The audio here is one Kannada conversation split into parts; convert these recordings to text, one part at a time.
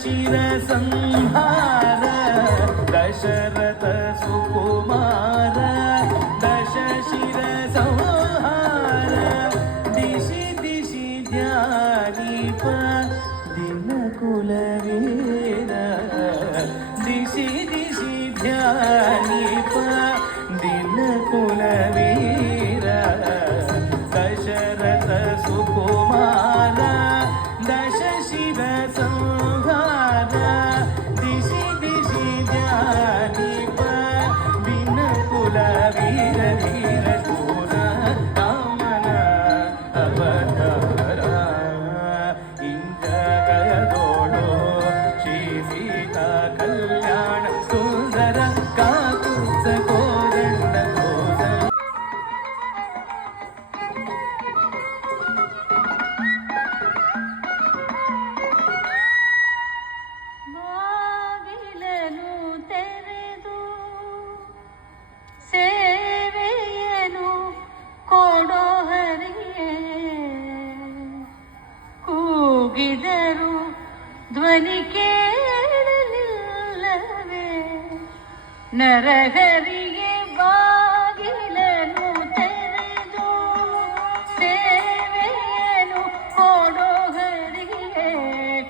शिर संहार दशरथ सुकुमार दश शिर संहार दिशि दिशि ध्यानीप दिन कुलवीर दिशि दिशि ध्यानीप दिन कुलवीर दशरथ सुकुमार दश शिर संहार दिशि दिशि ध्यानीप दिन कुलवीर वीर शूर रामन अवतार इंद्रगयदोಳು ಶ್ರೀ ಸೀತಾ ಕಲ್ಯಾಣ ಸುಂದರ ಕಾಕುತ್ಸ ಕೋದಂಡ ಕೋಸಲ ಬಾಗಿಲನು ತೆರೆದು ಸೇವೆಯನು ಕೊಡೋ ಹರಿಯೇ ಕೂಗಿದರು ಧ್ವನಿ ಕೇಳಲಿಲ್ಲವೇ ನರಹರಿಗೆ ಬಾಗಿಲನು ತೆರೆದು ಸೇವೆಯನು ಕೊಡೋ ಹರಿಯೇ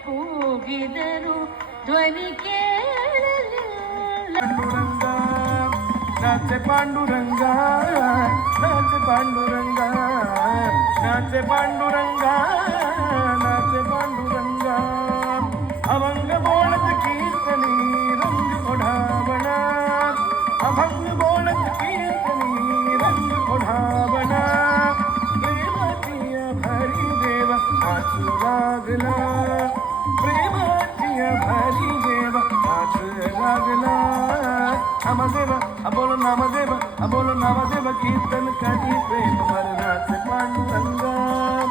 ಕೂಗಿದರು ಧ್ವನಿ ಕೇಳಲಿಲ್ಲ नाचे पांडुरंगा नाचे पांडुरंगा नाचे पांडुरंगा नाचे पांडुरंगा अभंग बोलत कीर्तनी रंग ओढ़ावना अभंग बोलत कीर्तनी रंग ओढ़ावना प्रेमाचिय भरी देव आसु लागला प्रेमाचिय भरी देव आसु लागला नामदेव बोलो नामदेव कीर्तन करी प्रेम पर नाच पांडुरंग